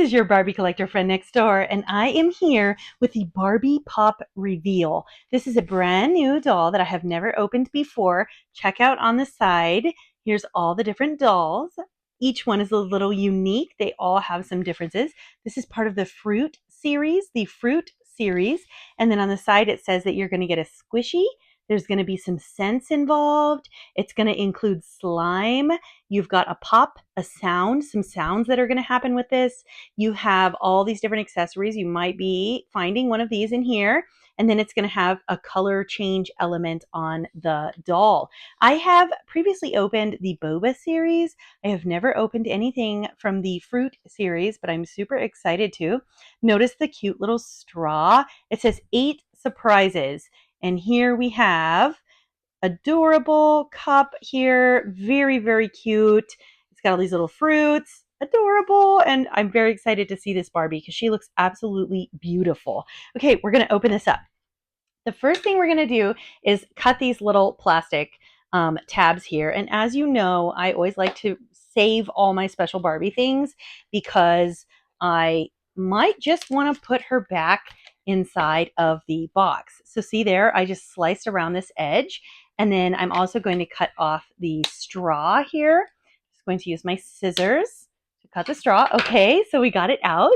This is your Barbie collector friend next door, and I am here with the Barbie Pop Reveal. This is a brand new doll that I have never opened before. Check out on the side. Here's all the different dolls. Each one is a little unique. They all have some differences. This is part of the Fruit series, And then on the side, it says that you're going to get a squishy. There's going to be some scents involved. It's going to include slime. You've got a pop, a sound, some sounds that are going to happen with this. You have all these different accessories. You might be finding one of these in here. And then it's going to have a color change element on the doll. I have previously opened the Boba series. I have never opened anything from the Fruit series, but I'm super excited to. Notice the cute little straw. It says 8 surprises. And here we have adorable cup here. Very, very cute. It's got all these little fruits. Adorable. And I'm very excited to see this Barbie because she looks absolutely beautiful. Okay, we're going to open this up. The first thing we're going to do is cut these little plastic tabs here. And as you know, I always like to save all my special Barbie things because I might just want to put her back inside of the box. So see there, I just sliced around this edge. And then I'm also going to cut off the straw here. Just going to use my scissors to cut the straw. Okay, so we got it out.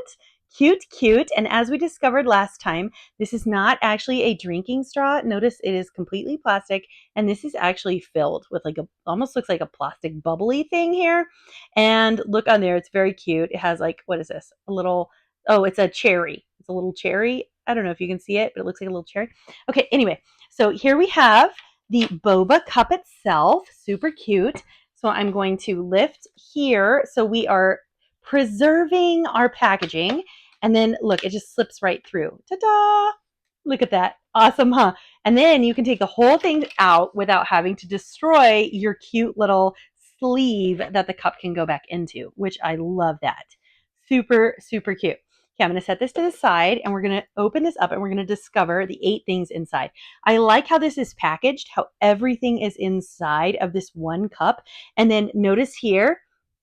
Cute, cute. And as we discovered last time, this is not actually a drinking straw. Notice it is completely plastic. And this is actually filled with like almost looks like a plastic bubbly thing here. And look on there, it's very cute. It has like, what is this? A little, oh, it's a cherry. It's a little cherry. I don't know if you can see it, but it looks like a little cherry. Okay, anyway, so here we have the boba cup itself. Super cute. So I'm going to lift here. So we are preserving our packaging. And then look, it just slips right through. Ta-da! Look at that. Awesome, huh? And then you can take the whole thing out without having to destroy your cute little sleeve that the cup can go back into, which I love that. Super, super cute. Okay, I'm going to set this to the side and we're going to open this up and we're going to discover the 8 things inside. I like how this is packaged, how everything is inside of this one cup. And then notice here,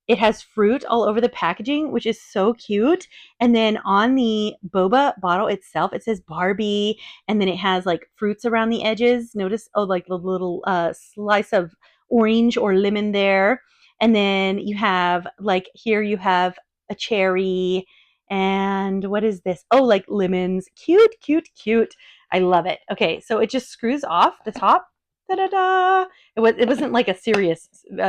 it has fruit all over the packaging, which is so cute. And then on the boba bottle itself, it says Barbie. And then it has like fruits around the edges. Notice, oh, like the little slice of orange or lemon there. And then you have like here you have a cherry. And what is this? Oh, like lemons. Cute, cute, cute. I love it. Okay, so it just screws off the top. Da-da-da. It wasn't like a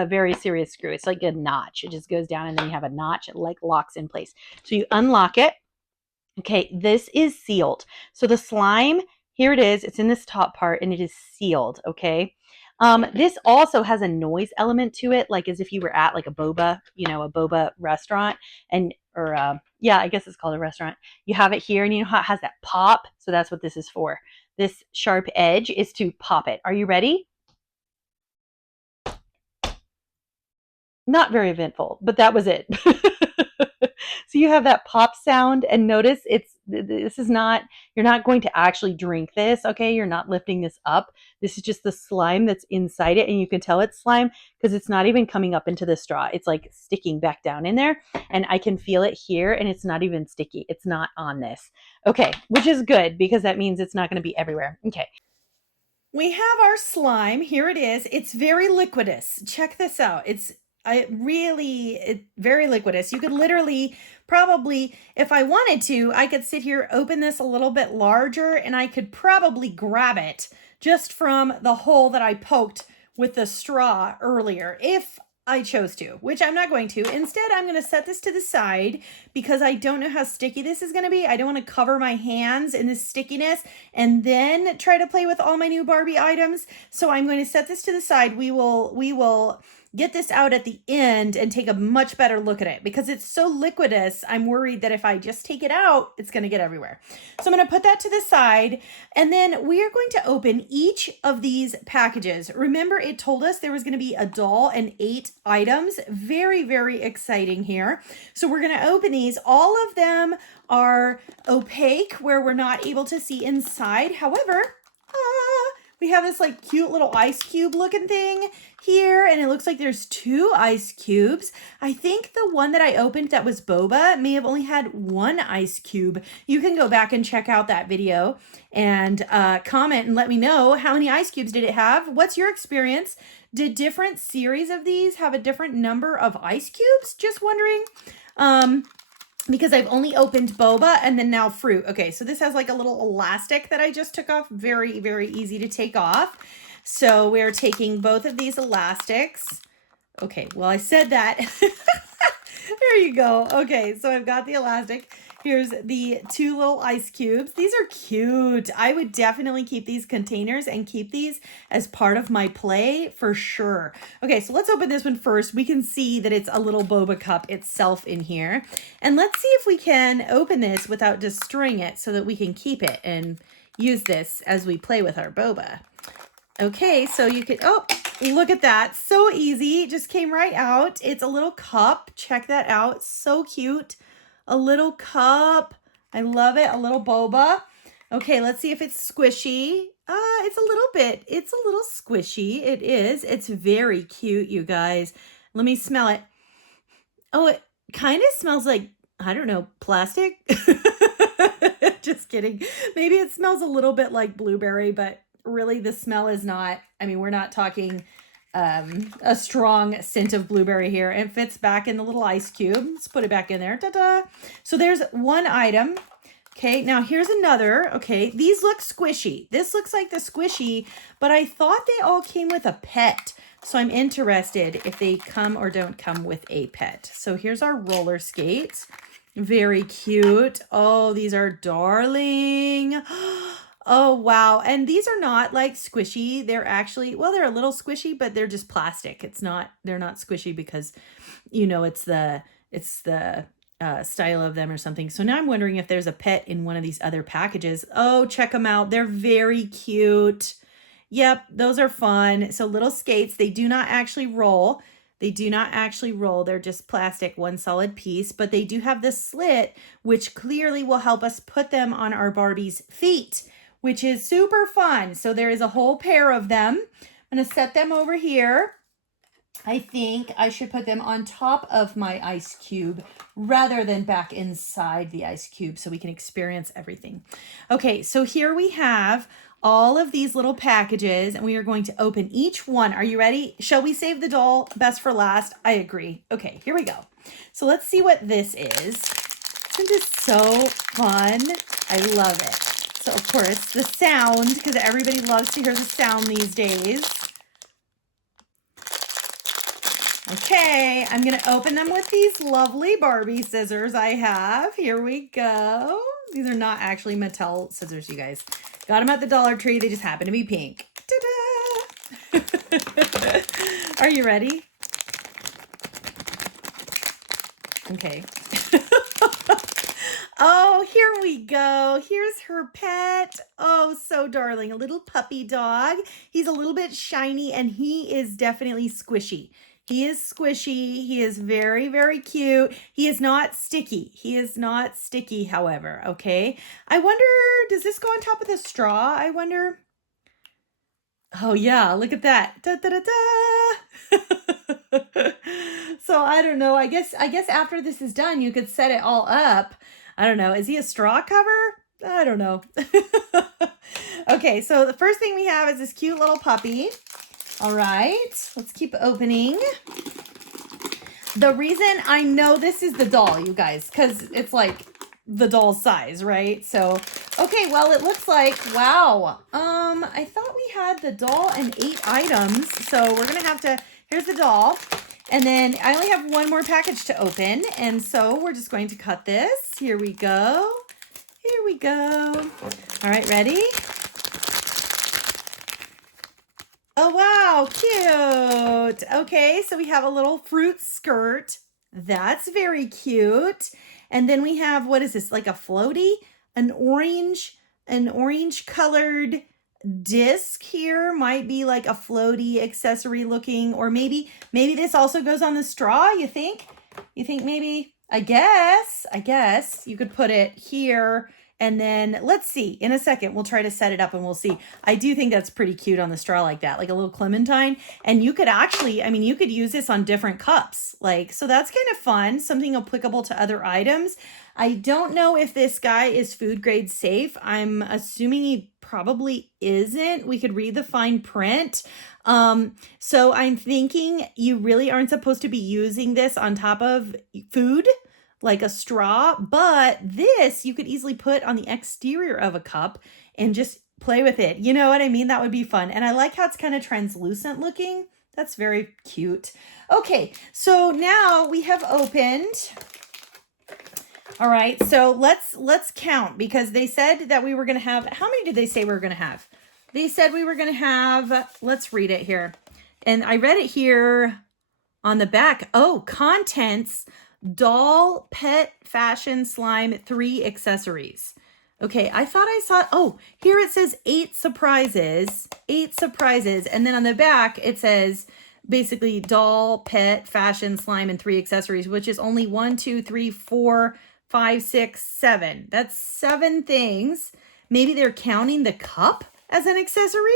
very serious screw. It's like a notch. It just goes down and then you have a notch. It like locks in place. So you unlock it. Okay, this is sealed. So the slime, here it is. It's in this top part and it is sealed. Okay. This also has a noise element to it, like as if you were at like a boba restaurant yeah, I guess it's called a restaurant. You have it here and you know how it has that pop. So that's what this is for. This sharp edge is to pop it. Are you ready? Not very eventful, but that was it. So you have that pop sound and notice this is not, you're not going to actually drink this, okay? You're not lifting this up. This is just the slime that's inside it and you can tell it's slime because it's not even coming up into the straw. It's like sticking back down in there and I can feel it here and it's not even sticky. It's not on this. Okay, which is good because that means it's not going to be everywhere. Okay. We have our slime. Here it is. It's very liquidous. Check this out. It's very liquidous. You could literally probably, if I wanted to, I could sit here, open this a little bit larger, and I could probably grab it just from the hole that I poked with the straw earlier if I chose to, which I'm not going to. Instead, I'm going to set this to the side because I don't know how sticky this is going to be. I don't want to cover my hands in this stickiness and then try to play with all my new Barbie items. So I'm going to set this to the side. We will get this out at the end and take a much better look at it because it's so liquidous. I'm worried that if I just take it out, it's going to get everywhere. So I'm going to put that to the side and then we are going to open each of these packages. Remember, it told us there was going to be a doll and 8 items. Very, very exciting here. So we're going to open these. All of them are opaque where we're not able to see inside. However, We have this like cute little ice cube looking thing here, and it looks like there's 2 ice cubes. I think the one that I opened that was boba may have only had 1 ice cube. You can go back and check out that video and comment and let me know how many ice cubes did it have. What's your experience? Did different series of these have a different number of ice cubes? Just wondering. Because I've only opened boba and then now fruit. Okay, so this has like a little elastic that I just took off. Very, very easy to take off. So we're taking both of these elastics. Okay, well, I said that. There you go. Okay, so I've got the elastic. Here's the 2 little ice cubes. These are cute. I would definitely keep these containers and keep these as part of my play for sure. Okay, so let's open this one first. We can see that it's a little boba cup itself in here. And let's see if we can open this without destroying it so that we can keep it and use this as we play with our boba. Okay, so you could, oh, look at that. So easy. It just came right out. It's a little cup. Check that out. So cute. A little cup. I love it. A little boba. Okay, let's see if it's squishy. It's a little bit. It's a little squishy. It is. It's very cute, you guys. Let me smell it. Oh, it kind of smells like, I don't know, plastic. Just kidding. Maybe it smells a little bit like blueberry, but really the smell is not, I mean, we're not talking a strong scent of blueberry here. It fits back in the little ice cube. Let's put it back in there. Ta-da! So there's one item. Okay, now here's another. Okay, these look squishy. This looks like the squishy, but I thought they all came with a pet. So I'm interested if they come or don't come with a pet. So here's our roller skates. Very cute. Oh, these are darling. Oh, wow. And these are not like squishy. They're actually, well, they're a little squishy, but they're just plastic. They're not squishy because, you know, it's the style of them or something. So now I'm wondering if there's a pet in one of these other packages. Oh, check them out. They're very cute. Yep, those are fun. So little skates, they do not actually roll. They do not actually roll. They're just plastic, one solid piece, but they do have this slit, which clearly will help us put them on our Barbie's feet, which is super fun. So there is a whole pair of them. I'm gonna set them over here. I think I should put them on top of my ice cube rather than back inside the ice cube so we can experience everything. Okay, so here we have all of these little packages and we are going to open each one. Are you ready? Shall we save the doll best for last? I agree. Okay, here we go. So let's see what this is. Isn't this so fun? I love it. So of course the sound, because everybody loves to hear the sound these days. Okay, I'm gonna open them with these lovely Barbie scissors I have. Here we go. These are not actually Mattel scissors, you guys. Got them at the Dollar Tree, they just happen to be pink. Ta-da! Are you ready? Okay. Oh, here we go. Here's her pet. Oh, so darling. A little puppy dog. He's a little bit shiny and he is definitely squishy. He is squishy. He is very, very cute. He is not sticky. He is not sticky, however, okay? I wonder, does this go on top of the straw? I wonder. Oh, yeah, look at that. Da, da, da, da. So I don't know. I guess after this is done, you could set it all up. I don't know. Is he a straw cover? I don't know. Okay, so the first thing we have is this cute little puppy. All right, let's keep opening. The reason I know this is the doll, you guys, because it's like the doll size, right? So, okay, well, it looks like, wow. I thought we had the doll and 8 items. So we're gonna have to, here's the doll. And then I only have one more package to open. And so we're just going to cut this. Here we go. Here we go. All right, ready? Oh, wow, cute. Okay, so we have a little fruit skirt. That's very cute. And then we have, what is this, like a floaty? An orange colored disc here. Might be like a floaty accessory looking, or maybe this also goes on the straw, you think? You think maybe, I guess you could put it here And then let's see, in a second, we'll try to set it up and we'll see. I do think that's pretty cute on the straw like that, like a little clementine. And you could actually, I mean, you could use this on different cups. Like, so that's kind of fun, something applicable to other items. I don't know if this guy is food grade safe. I'm assuming he probably isn't. We could read the fine print. So I'm thinking you really aren't supposed to be using this on top of food, like a straw, but this you could easily put on the exterior of a cup and just play with it. You know what I mean? That would be fun. And I like how it's kind of translucent looking. That's very cute. Okay, so now we have opened. All right, so let's count, because they said that we were going to have, how many did they say we were going to have? They said we were going to have, let's read it here. And I read it here on the back. Oh, contents: doll, pet, fashion, slime, 3 accessories. Okay, I thought I saw, oh, here it says 8 surprises, 8 surprises. And then on the back, it says basically doll, pet, fashion, slime, and 3 accessories, which is only 1, 2, 3, 4, 5, 6, 7. That's 7 things. Maybe they're counting the cup as an accessory.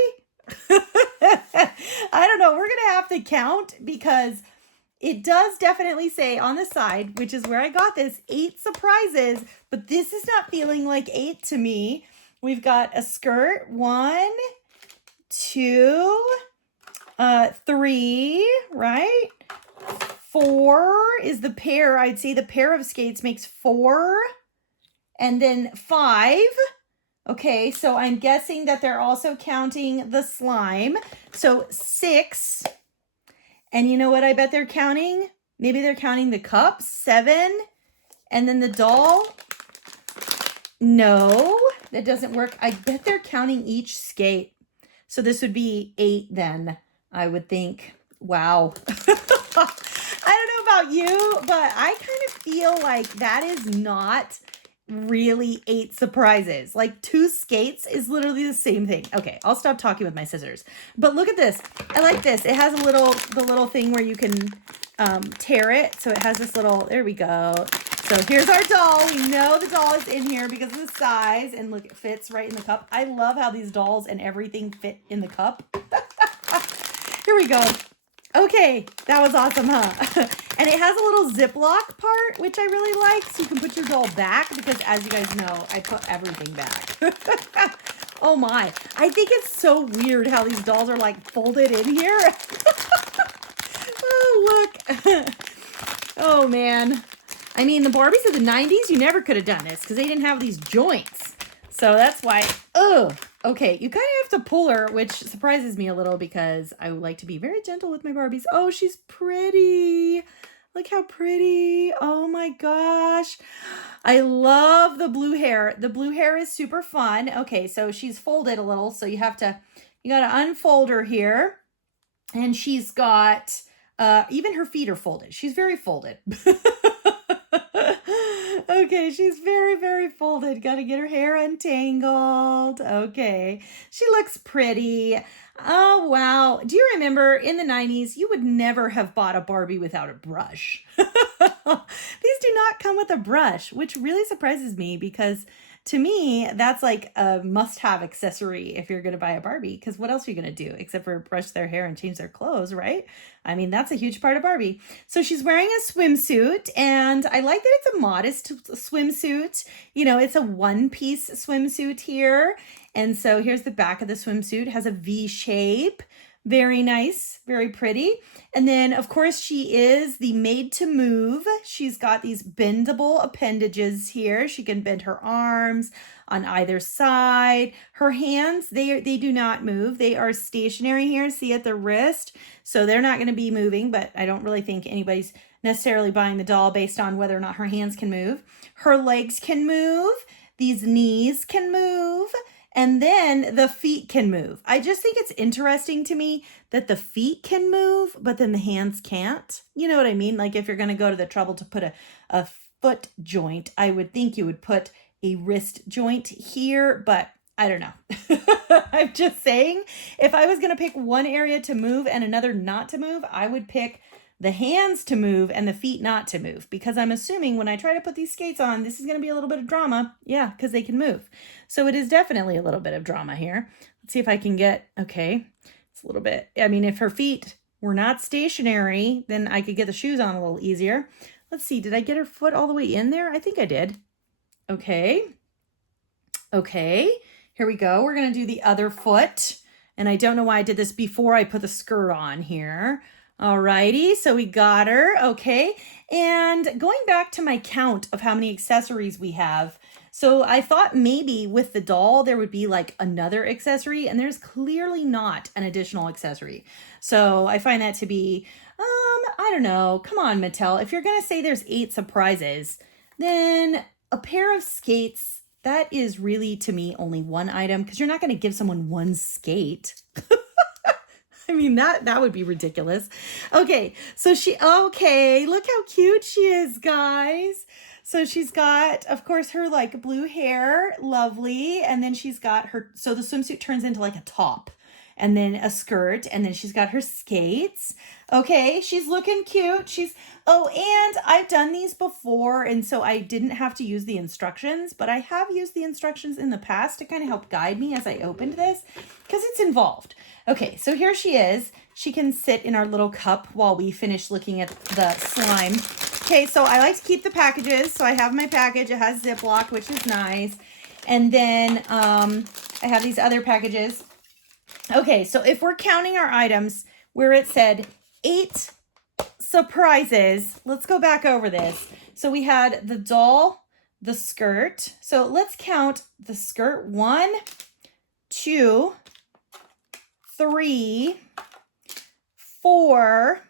I don't know. We're going to have to count, because it does definitely say on the side, which is where I got this, 8 surprises, but this is not feeling like 8 to me. We've got a skirt, 1, 2, 3, right? 4 is the pair. I'd say the pair of skates makes 4, and then 5. Okay, so I'm guessing that they're also counting the slime. So 6. And you know what I bet they're counting? Maybe they're counting the cup, 7. And then the doll. No, that doesn't work. I bet they're counting each skate. So this would be 8 then, I would think. Wow. I don't know about you, but I kind of feel like that is not really 8 surprises. Like 2 skates is literally the same thing. Okay, I'll stop talking with my scissors. But look at this. I like this. It has the little thing where you can tear it. So it has this little, there we go. So here's our doll. We know the doll is in here because of the size, and look, it fits right in the cup. I love how these dolls and everything fit in the cup. Here we go. Okay, that was awesome, huh? And it has a little Ziploc part, which I really like, so you can put your doll back, because as you guys know, I put everything back. Oh my, I think it's so weird how these dolls are like folded in here. Oh, look. Oh man. I mean, the Barbies of the 90s, you never could have done this because they didn't have these joints. So that's why, okay, you kind of have to pull her, which surprises me a little because I would like to be very gentle with my Barbies. Oh, she's pretty. Look how pretty. Oh my gosh. I love the blue hair. The blue hair is super fun. Okay, so she's folded a little, so you got to unfold her here. And she's got, even her feet are folded. She's very folded. Okay, she's very, very folded. Got to get her hair untangled. Okay, she looks pretty. Oh, wow. Do you remember in the 90s, you would never have bought a Barbie without a brush. These do not come with a brush, which really surprises me because to me, that's like a must-have accessory if you're going to buy a Barbie, because what else are you going to do except for brush their hair and change their clothes, right? I mean, that's a huge part of Barbie. So she's wearing a swimsuit, and I like that it's a modest swimsuit. You know, it's a one-piece swimsuit here. And so here's the back of the swimsuit. It has a V shape. Very nice, very pretty. And then, of course, she is the made to move. She's got these bendable appendages here. She can bend her arms on either side. Her hands, they do not move. They are stationary here. See at the wrist. So they're not going to be moving, but I don't really think anybody's necessarily buying the doll based on whether or not her hands can move. Her legs can move. These knees can move. And then the feet can move. I just think it's interesting to me that the feet can move, but then the hands can't. You know what I mean? Like if you're going to go to the trouble to put a foot joint, I would think you would put a wrist joint here, but I don't know. I'm just saying, if I was going to pick one area to move and another not to move, I would pick the hands to move and the feet not to move, because I'm assuming when I try to put these skates on, this is going to be a little bit of drama. Yeah, because they can move. So it is definitely a little bit of drama here. Let's see if I can get, okay, it's a little bit, I mean, if her feet were not stationary, then I could get the shoes on a little easier. Let's see, did I get her foot all the way in there? I think I did. Okay. Okay, here we go. We're going to do the other foot. And I don't know why I did this before I put the skirt on here. Alrighty, so we got her, okay. And going back to my count of how many accessories we have, so I thought maybe with the doll there would be like another accessory, and there's clearly not an additional accessory. So I find that to be, I don't know, come on Mattel, if you're gonna say there's 8 surprises, then a pair of skates, that is really to me only one item, because you're not gonna give someone one skate. I mean, that would be ridiculous. Okay, so okay, look how cute she is, guys. So she's got, of course, her like blue hair, lovely. And then she's got her, so the swimsuit turns into like a top and then a skirt. And then she's got her skates. Okay, she's looking cute. Oh, and I've done these before. And so I didn't have to use the instructions, but I have used the instructions in the past to kind of help guide me as I opened this because it's involved. Okay, so here she is. She can sit in our little cup while we finish looking at the slime. Okay, so I like to keep the packages. So I have my package. It has Ziploc, which is nice. And then I have these other packages. Okay, so if we're counting our items where it said 8 surprises, let's go back over this. So we had the doll, the skirt. So let's count the skirt. 1, 2, 3, 4,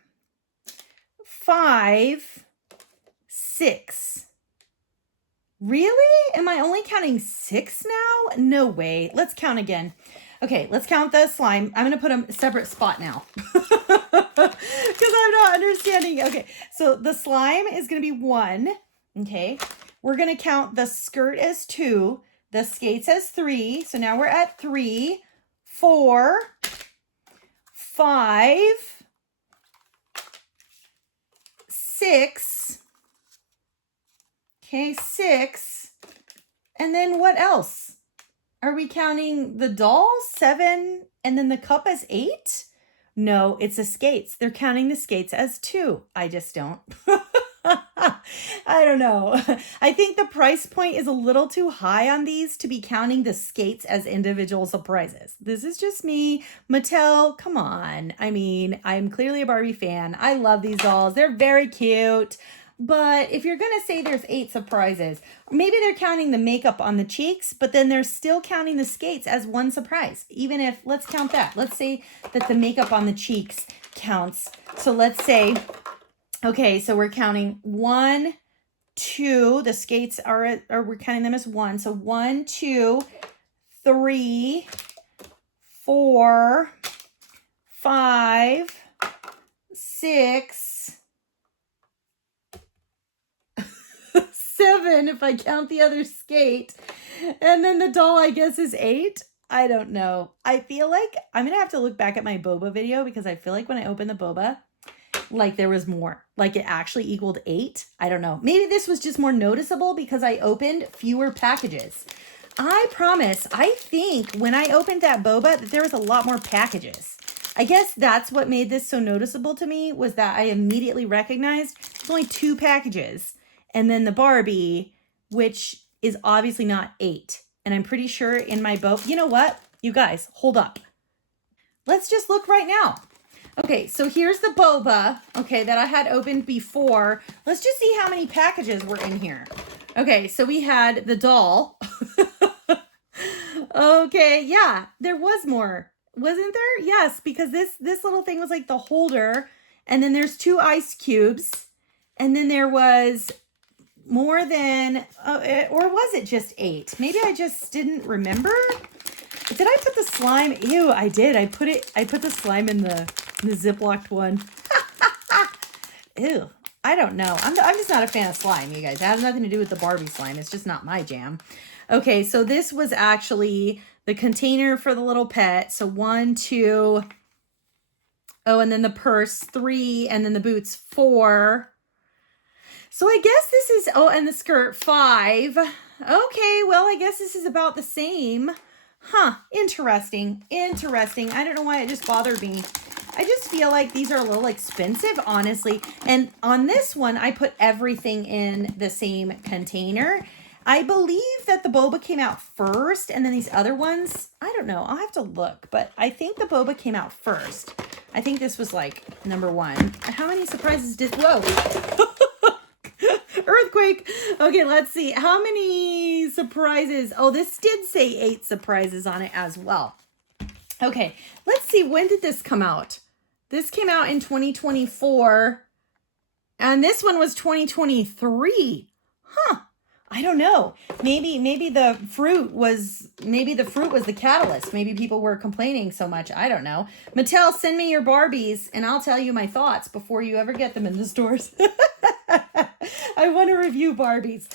5, 6. Really? Am I only counting 6 now? No way. Let's count again. Okay, let's count the slime. I'm going to put them a separate spot now because I'm not understanding. Okay, so the slime is going to be 1. Okay, we're going to count the skirt as 2, the skates as 3. So now we're at 3, 4, 5, 6. Okay, 6. And then what else? Are we counting the doll? 7. And then the cup as 8? No, it's the skates. They're counting the skates as 2. I just don't. I don't know. I think the price point is a little too high on these to be counting the skates as individual surprises. This is just me. Mattel, come on. I mean, I'm clearly a Barbie fan. I love these dolls. They're very cute. But if you're going to say there's 8 surprises, maybe they're counting the makeup on the cheeks, but then they're still counting the skates as 1 surprise. Even if, let's count that. Let's say that the makeup on the cheeks counts. So let's say, okay, so we're counting 1, 2. The skates are we're counting them as 1. So 1, 2, 3, 4, 5, 6, 7 if I count the other skate. And then the doll, I guess, is 8. I don't know. I feel like I'm going to have to look back at my boba video because I feel like when I opened the boba, like there was more. Like it actually equaled 8. I don't know. Maybe this was just more noticeable because I opened fewer packages. I promise, I think when I opened that boba that there was a lot more packages. I guess that's what made this so noticeable to me was that I immediately recognized there's only 2 packages. And then the Barbie, which is obviously not 8. And I'm pretty sure in my boat, you know what? You guys, hold up. Let's just look right now. Okay, so here's the boba, okay, that I had opened before. Let's just see how many packages were in here. Okay, so we had the doll. Okay, yeah, there was more. Wasn't there? Yes, because this little thing was like the holder. And then there's 2 ice cubes. And then there was more than, or was it just 8? Maybe I just didn't remember. Did I put the slime? Ew, I did. I put the slime in the Ziploc one. Ew, I don't know. I'm just not a fan of slime, you guys. It has nothing to do with the Barbie slime. It's just not my jam. Okay, so this was actually the container for the little pet. So 1, 2, Oh, and then the purse 3, and then the boots 4. So I guess this is, oh, and the skirt 5. Okay, well, I guess this is about the same. Huh, interesting, interesting. I don't know why it just bothered me. I just feel like these are a little expensive, honestly. And on this one, I put everything in the same container. I believe that the boba came out first, and then these other ones, I don't know. I'll have to look, but I think the boba came out first. I think this was like number 1. How many surprises did, whoa. Earthquake. Okay, let's see. How many surprises? Oh, this did say 8 surprises on it as well. Okay, let's see. When did this come out? This came out in 2024. And this one was 2023. Huh. I don't know. Maybe the fruit was the catalyst. Maybe people were complaining so much. I don't know. Mattel, send me your Barbies and I'll tell you my thoughts before you ever get them in the stores. I want to review Barbies.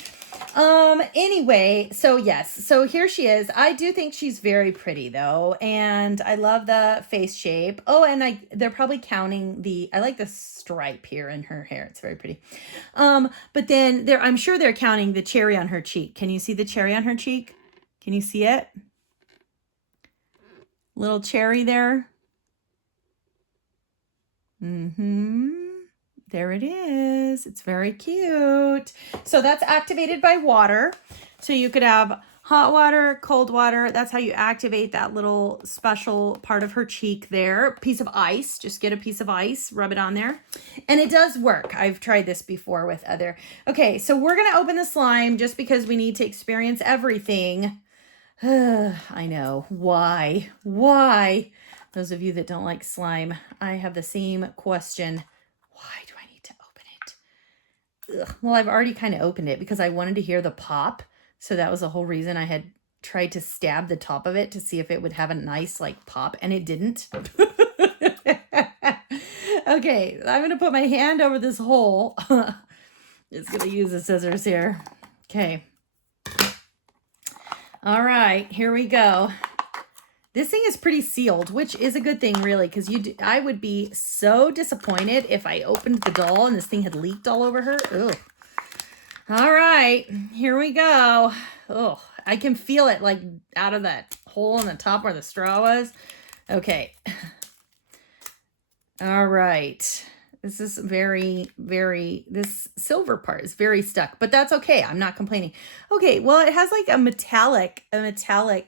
Anyway, so yes, so here she is. I do think she's very pretty though, and I love the face shape. Oh, and they're probably counting I like the stripe here in her hair. It's very pretty. But then I'm sure they're counting the cherry on her cheek. Can you see the cherry on her cheek? Can you see it? Little cherry there. There it is. It's very cute. So that's activated by water. So you could have hot water, cold water. That's how you activate that little special part of her cheek there. Piece of ice. Just get a piece of ice, rub it on there. And it does work. I've tried this before with other. Okay, so we're going to open the slime just because we need to experience everything. I know. Why? Why? Those of you that don't like slime, I have the same question. Why do I need to open it? Ugh. Well, I've already kind of opened it because I wanted to hear the pop. So that was the whole reason I had tried to stab the top of it to see if it would have a nice like pop, and it didn't. Okay, I'm going to put my hand over this hole. Just going to use the scissors here. Okay. All right, here we go. This thing is pretty sealed, which is a good thing, really, because I would be so disappointed if I opened the doll and this thing had leaked all over her. Ugh. All right, here we go. Oh, I can feel it like out of that hole in the top where the straw was. Okay. All right. This is this silver part is very stuck, but that's okay. I'm not complaining. Okay, well, it has like a metallic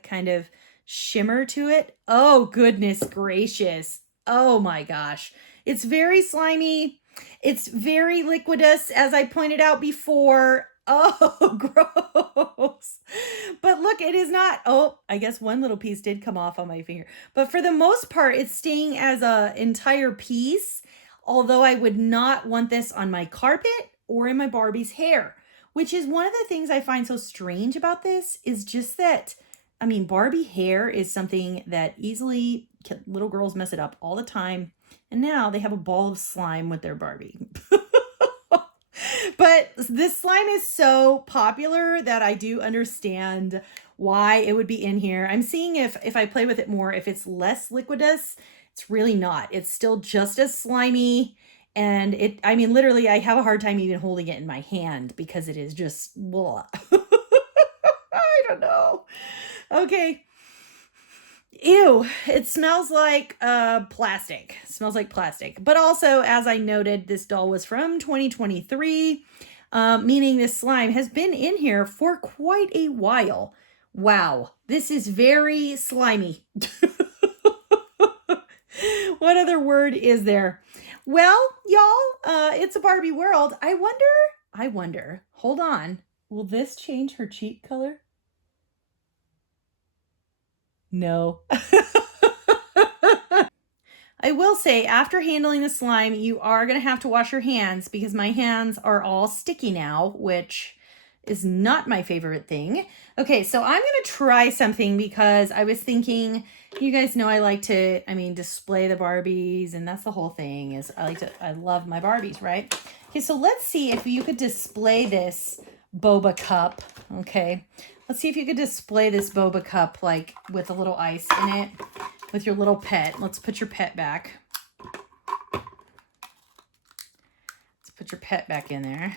kind of shimmer to it. Oh, goodness gracious. Oh my gosh. It's very slimy. It's very liquidous, as I pointed out before. Oh, gross. But look, it is not. Oh, I guess one little piece did come off on my finger. But for the most part, it's staying as an entire piece. Although I would not want this on my carpet or in my Barbie's hair, which is one of the things I find so strange about this is just that, I mean, Barbie hair is something that easily little girls mess it up all the time. And now they have a ball of slime with their Barbie. But this slime is so popular that I do understand why it would be in here. I'm seeing if I play with it more, if it's less liquidous. It's really not. It's still just as slimy. And I mean, literally, I have a hard time even holding it in my hand because it is just, blah. I don't know. Okay. Ew, it smells like plastic. It smells like plastic. But also, as I noted, this doll was from 2023, meaning this slime has been in here for quite a while. Wow, this is very slimy. What other word is there? Well, y'all, it's a Barbie world. I wonder, hold on. Will this change her cheek color? No. I will say, after handling the slime, you are going to have to wash your hands because my hands are all sticky now, which is not my favorite thing. Okay, so I'm going to try something because I was thinking, you guys know I like to, display the Barbies, and that's the whole thing is I love my Barbies, right? Okay, so let's see if you could display this boba cup, okay? Let's see if you could display this boba cup, like, with a little ice in it, with your little pet. Let's put your pet back. your pet back in there.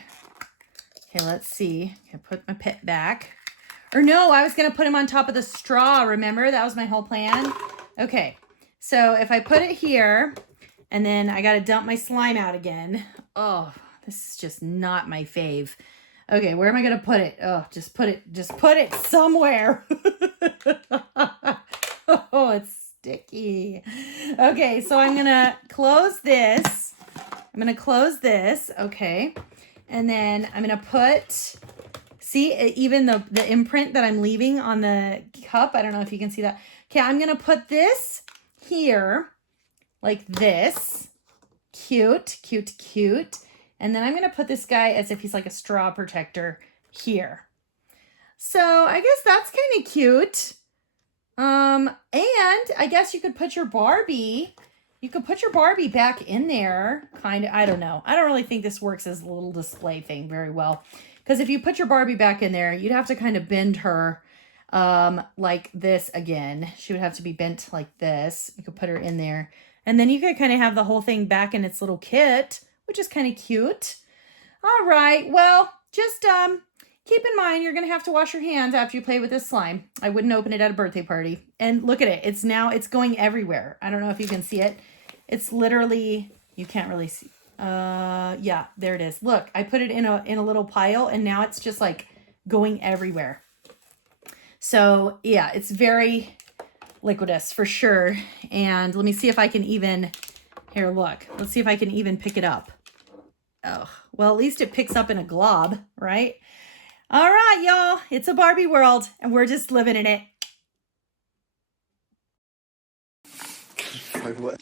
Okay, let's see. I put my pet back. Or no, I was going to put him on top of the straw. Remember? That was my whole plan. Okay, so if I put it here, and then I got to dump my slime out again. Oh, this is just not my fave. Okay, where am I going to put it? Oh, just put it somewhere. Oh, it's sticky. Okay, so I'm going to close this. Okay. And then I'm going to put, see, even the imprint that I'm leaving on the cup. I don't know if you can see that. Okay, I'm going to put this here like this. Cute, cute, cute. And then I'm going to put this guy as if he's like a straw protector here. So I guess that's kind of cute. And I guess you could put your Barbie. You could put your Barbie back in there. Kind of, I don't know. I don't really think this works as a little display thing very well. Because if you put your Barbie back in there, you'd have to kind of bend her like this again. She would have to be bent like this. You could put her in there. And then you could kind of have the whole thing back in its little kit, which is kind of cute. All right. Well, just keep in mind, you're going to have to wash your hands after you play with this slime. I wouldn't open it at a birthday party. And look at it. It's going everywhere. I don't know if you can see it. It's literally, you can't really see. Yeah, there it is. Look, I put it in a little pile and now it's just like going everywhere. So yeah, it's very liquidous for sure. And let me see if I can even, here, look, let's see if I can even pick it up. Oh, well, at least it picks up in a glob, right? All right, y'all, it's a Barbie world and we're just living in it. Like what?